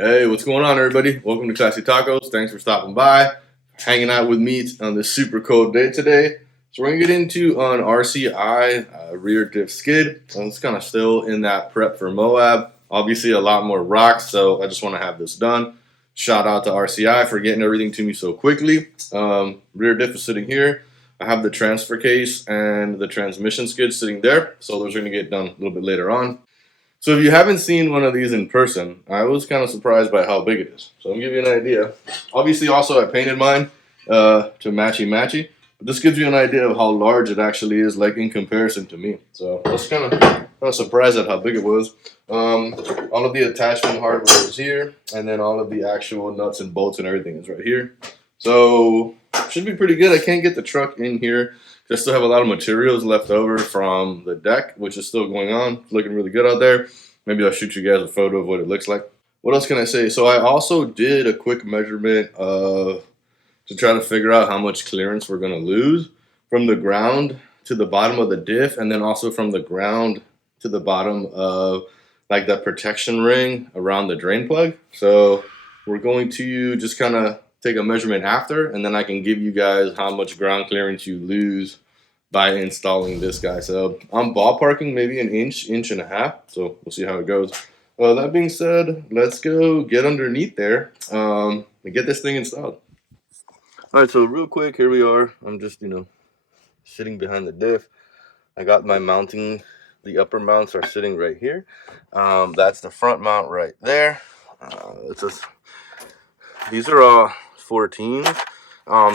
Hey, what's going on, everybody? Welcome to Classy Tacos. Thanks for stopping by, hanging out with me on this super cold day today. So we're gonna get into an RCI rear diff skid. It's kind of still in that prep for Moab. Obviously, a lot more rocks, so I just want to have this done. Shout out to RCI for getting everything to me so quickly. Rear diff is sitting here. I have the transfer case and the transmission skid sitting there, so those are gonna get done a little bit later on. So if you haven't seen one of these in person, I was kind of surprised by how big it is. So I'll give you an idea. Obviously, also I painted mine to matchy. But this gives you an idea of how large it actually is, like in comparison to me. So I was kind of surprised at how big it was. All of the attachment hardware is here, and then all of the actual nuts and bolts and everything is right here. So should be pretty good. I can't get the truck in here. I still have a lot of materials left over from the deck, which is still going on. It's looking really good out there. Maybe I'll shoot you guys a photo of what it looks like. What else can I say? So I also did a quick measurement to try to figure out how much clearance we're going to lose from the ground to the bottom of the diff, and then also from the ground to the bottom of like that protection ring around the drain plug. So we're going to just kind of take a measurement after, and then I can give you guys how much ground clearance you lose by installing this guy. So I'm ballparking maybe an inch and a half. So we'll see how it goes. That being said, let's go get underneath there and get this thing installed. All right, so real quick, here we are. I'm just, sitting behind the diff. I got my mounting. The upper mounts are sitting right here. That's the front mount right there. These are all 14s.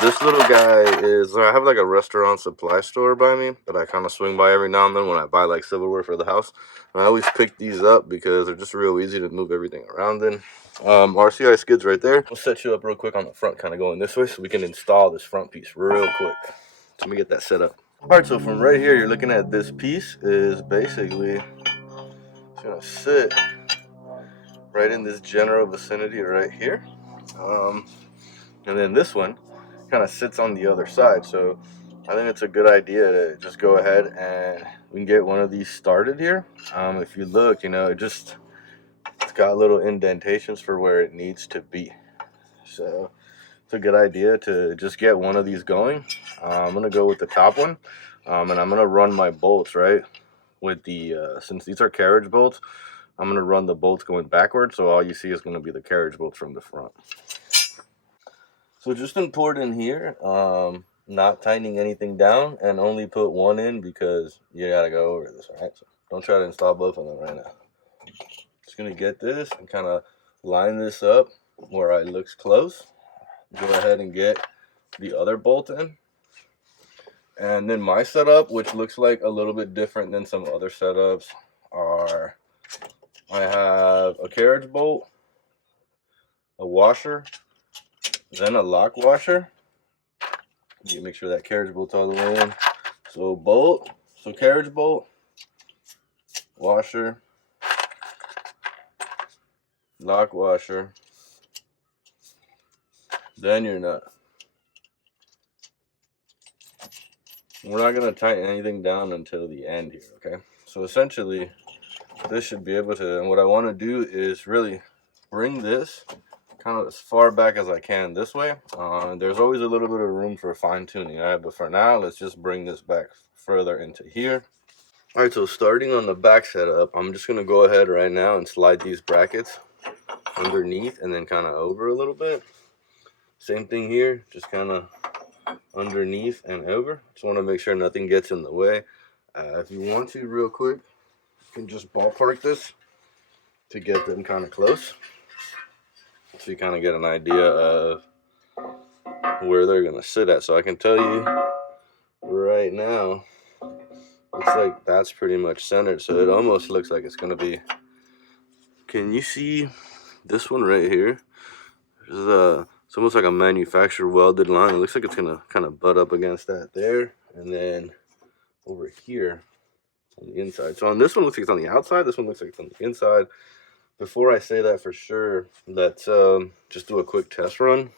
This little guy is, I have like a restaurant supply store by me that I kind of swing by every now and then when I buy like silverware for the house. And I always pick these up because they're just real easy to move everything around in. RCI skids right there. I'll set you up real quick on the front, kind of going this way so we can install this front piece real quick. So let me get that set up. All right, so from right here, you're looking at this piece is basically, it's gonna sit right in this general vicinity right here. And then this one kind of sits on the other side. So I think it's a good idea to just go ahead and we can get one of these started here. If you look, it's got little indentations for where it needs to be. So it's a good idea to just get one of these going. I'm going to go with the top one. And I'm going to run my bolts, right, with the, since these are carriage bolts, I'm going to run the bolts going backwards. So all you see is going to be the carriage bolts from the front. So just important here, not tightening anything down and only put one in because you gotta go over this, all right? So don't try to install both of them right now. Just gonna get this and kind of line this up where it looks close. Go ahead and get the other bolt in. And then my setup, which looks like a little bit different than some other setups, are I have a carriage bolt, a washer, then a lock washer. You make sure that carriage bolt's all the way in. So bolt, so carriage bolt, washer, lock washer, then your nut. We're not going to tighten anything down until the end here, okay? So essentially, this should be able to, and what I want to do is really bring this kind of as far back as I can this way. There's always a little bit of room for fine tuning, all right? But for now, let's just bring this back further into here. All right, so starting on the back setup, I'm just gonna go ahead right now and slide these brackets underneath and then kind of over a little bit. Same thing here, just kind of underneath and over. Just want to make sure nothing gets in the way. If you want to real quick, you can just ballpark this to get them kind of close. So you kind of get an idea of where they're going to sit at. So I can tell you right now, looks like that's pretty much centered. So it almost looks like it's going to be, can you see this one right here? It's almost like a manufacturer welded line. It looks like it's going to kind of butt up against that there. And then over here on the inside. So on this one looks like it's on the outside. This one looks like it's on the inside. Before I say that for sure, let's just do a quick test run.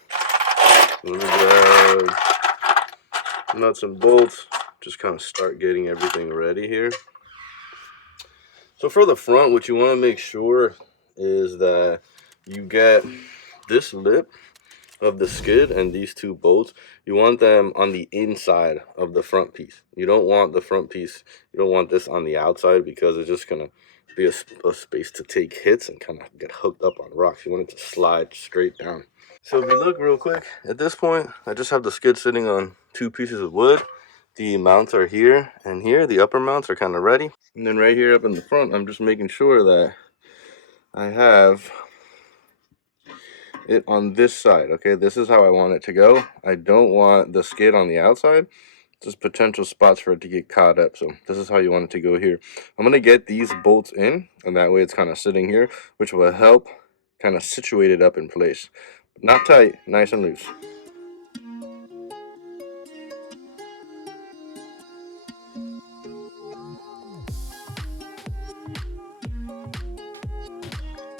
Let me grab nuts and bolts, just kind of start getting everything ready here. So for the front, what you want to make sure is that you get this lip of the skid and these two bolts. You want them on the inside of the front piece. You don't want the front piece, you don't want this on the outside, because it's just gonna be a space to take hits and kind of get hooked up on rocks. You want it to slide straight down. So if you look real quick, at this point, I just have the skid sitting on two pieces of wood. The mounts are here and here. The upper mounts are kind of ready. And then right here up in the front, I'm just making sure that I have it on this side. Okay, this is how I want it to go. I don't want the skid on the outside. There's potential spots for it to get caught up. So this is how you want it to go here. I'm going to get these bolts in, and that way it's kind of sitting here, which will help kind of situate it up in place. Not tight, nice and loose.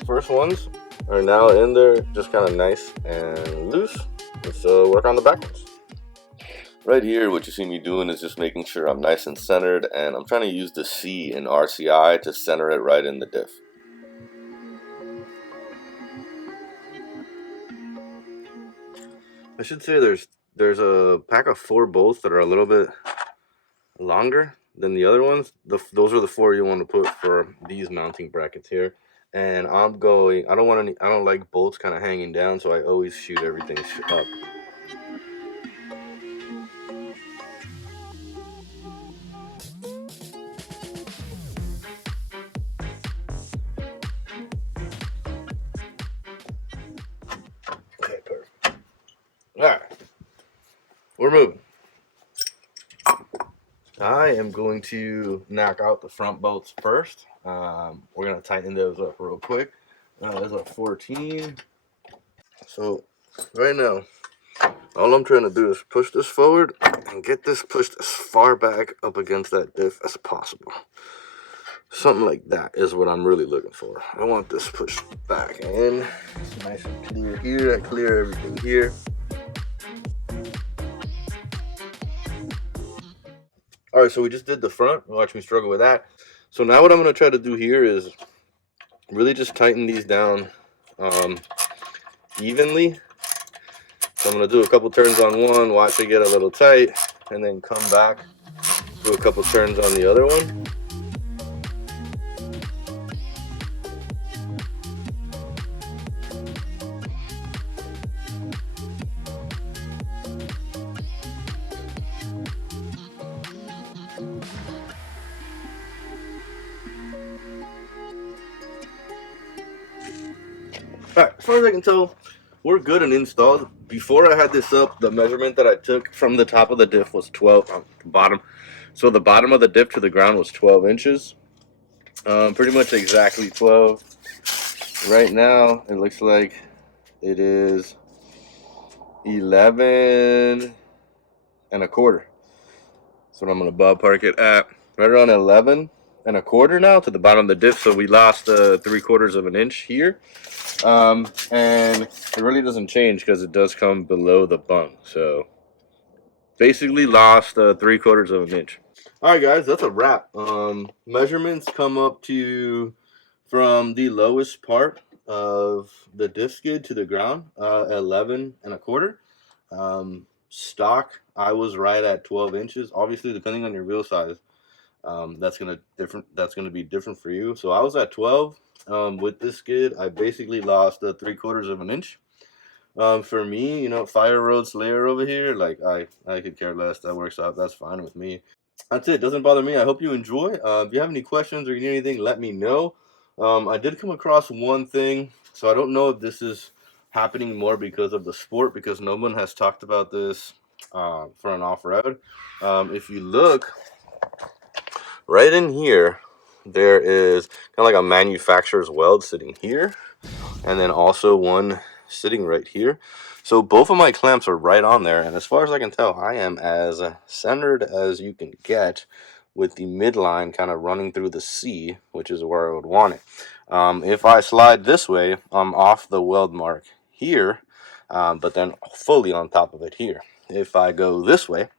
First ones are now in there, just kind of nice and loose. Let's work on the back ones. Right here, what you see me doing is just making sure I'm nice and centered, and I'm trying to use the C in RCI to center it right in the diff. I should say there's a pack of 4 bolts that are a little bit longer than the other ones. Those are the 4 you want to put for these mounting brackets here. And I don't like bolts kind of hanging down, so I always shoot everything up. Okay, perfect. All right, we're moving. I am going to knock out the front bolts first. We're going to tighten those up real quick. Those are 14. So right now, all I'm trying to do is push this forward and get this pushed as far back up against that diff as possible. Something like that is what I'm really looking for. I want this pushed back in. It's nice and clear here. I clear everything here. All right, so we just did the front. Watch me struggle with that. So now what I'm going to try to do here is really just tighten these down evenly. So I'm going to do a couple turns on one, watch it get a little tight, and then come back, do a couple turns on the other one. Alright, as far as I can tell, we're good and installed. Before I had this up, the measurement that I took from the top of the diff was 12 on the bottom. So the bottom of the diff to the ground was 12 inches. Pretty much exactly 12. Right now, it looks like it is 11 and a quarter. So I'm going to ballpark it at right around 11 and a quarter now to the bottom of the diff. So we lost 3/4 of an inch here. And it really doesn't change because it does come below the bung. So basically lost 3/4 of an inch. All right, guys, that's a wrap. Measurements come up to from the lowest part of the diff skid to the ground, 11 and a quarter. Stock, I was right at 12 inches. Obviously, depending on your wheel size, that's gonna be different for you. So I was at 12. With this skid, I basically lost 3/4 of an inch. For me, fire road slayer over here, like I could care less. That works out. That's fine with me. That's it. Doesn't bother me. I hope you enjoy. If you have any questions or you need anything, let me know. I did come across one thing, so I don't know if this is happening more because of the sport, because no one has talked about this for an off-road. If you look right in here, there is kind of like a manufacturer's weld sitting here, and then also one sitting right here. So both of my clamps are right on there, and as far as I can tell, I am as centered as you can get, with the midline kind of running through the C, which is where I would want it. If I slide this way, I'm off the weld mark here, but then fully on top of it here. If I go this way,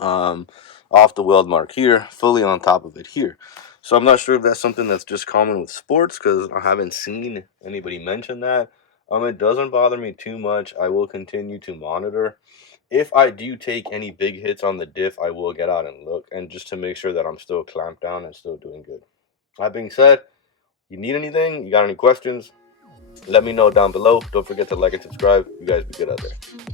off the weld mark here, fully on top of it here. So I'm not sure if that's something that's just common with sports because I haven't seen anybody mention that. It doesn't bother me too much. I will continue to monitor. If I do take any big hits on the diff, I will get out and look, and just to make sure that I'm still clamped down and still doing good. That being said, you need anything, you got any questions, let me know down below. Don't forget to like and subscribe. You guys be good out there.